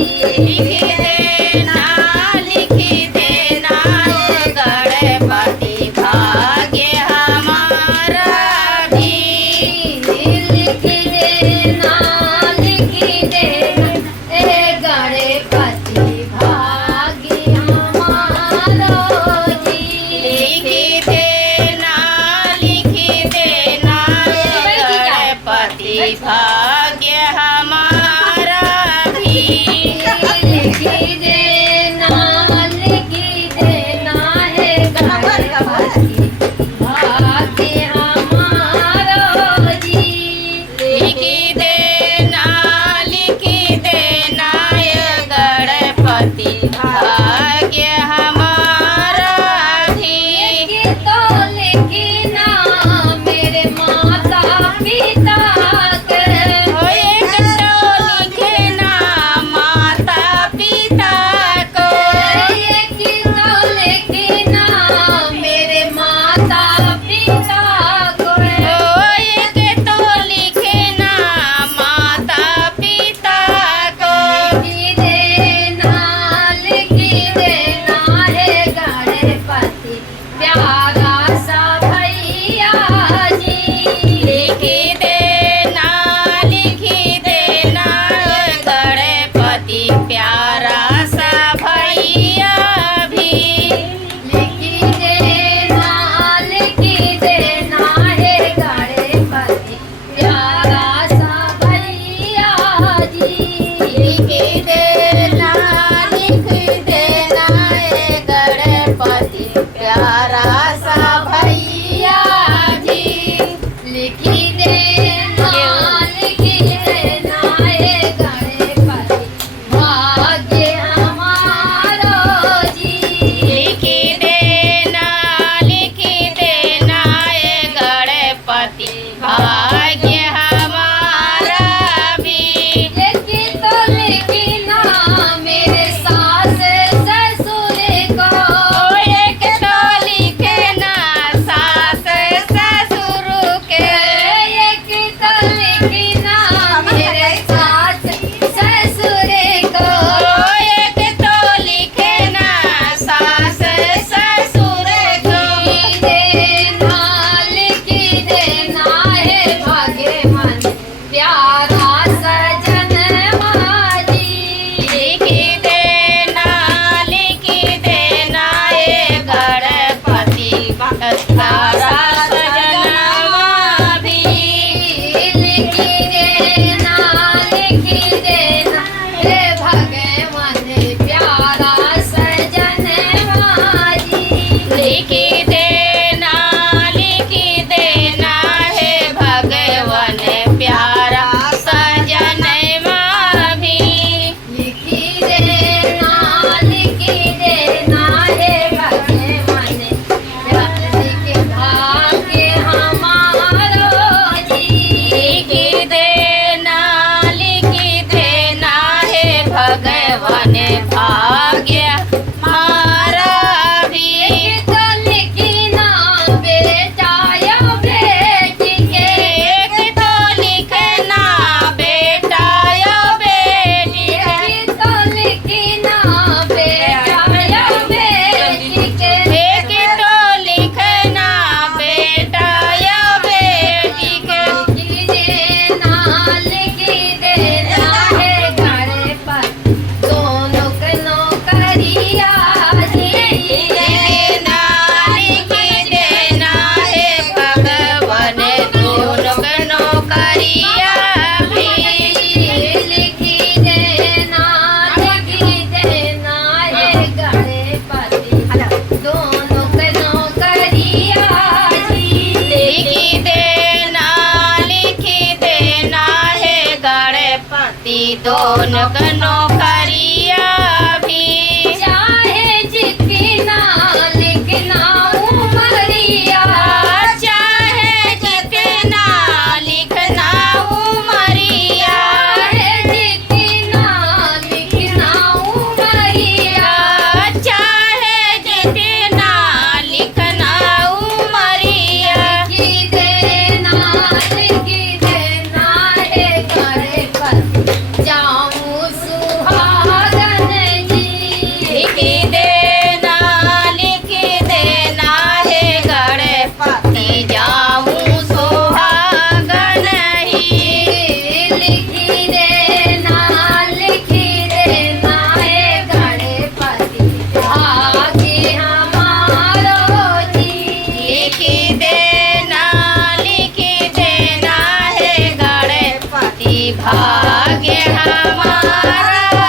लिख देना गणपति भाग्य हमारा भी। लिख देना हे गणपति भाग्य हमारा जी। लिख देना गणपति भाग्य हमारा भी। लिख देना है गणपति भाग्य हमारा जी। लिख देना ये गणपति भाग्य हमारा भी। ये तो लिखना मेरे माता पिता के। एक तो लिखना माता पिता को। एक तो लिखना मेरे माता पिता को। एक तो लिखना माता पिता को। लिख देना है गणपति प्यारा सा भैया जी। लिख देना गणपति प्यारा सा भैया भी। लिख देना है गणपति प्यारा सा भैया जी। लिख देना ये गणपति प्यारा सा भैया जी। लिख देना है गणपति भाग्य हमारा जी। लिख देना ये गणपति भाग्य हमारा भी। एक तो लिखना मेरे सास ससुर को। एक तो लिखना सास ससुर के। एक तो लिखना मेरे सास ससुर को। एक तो लिखना सास ससुर को। लिख देना है भगवान प्यारा सजन माजी। लिख देना ये गणपति प्यारा सजनवा भी। लिख देना हे भगवान प्यारा सजन माजी। लिख देना है भगवान प्यारा सजनवा भी। लिख देना है भगवान प्यारे भाग्य हमारा जी। लिख देना है भगवान भाग्य हमारा भी। एक तो लिखना बेटा या बेटी के। एक तो लिखना बेटा या बेटी के। एक तो लिखना बेटा या बेटी के। एक तो लिखना बेटा या बेटी के। लिख देना है गणपति दोनों के नौकरिया जी। देना है भगवान दोनों नौकरिया भी। लिख देना है गणपति दोनों के नौकरिया जी। लिख देना है गणपति दोनों नौकरिया भी। चाहे जितना लिखना उमरिया। चाहे जितना लिखना उमरिया। चाहे जितना लिखना उमरिया। चाहे जितना लिखना उमरिया। लिख देना है गणपति जाऊं सुहा भाग्य हमारा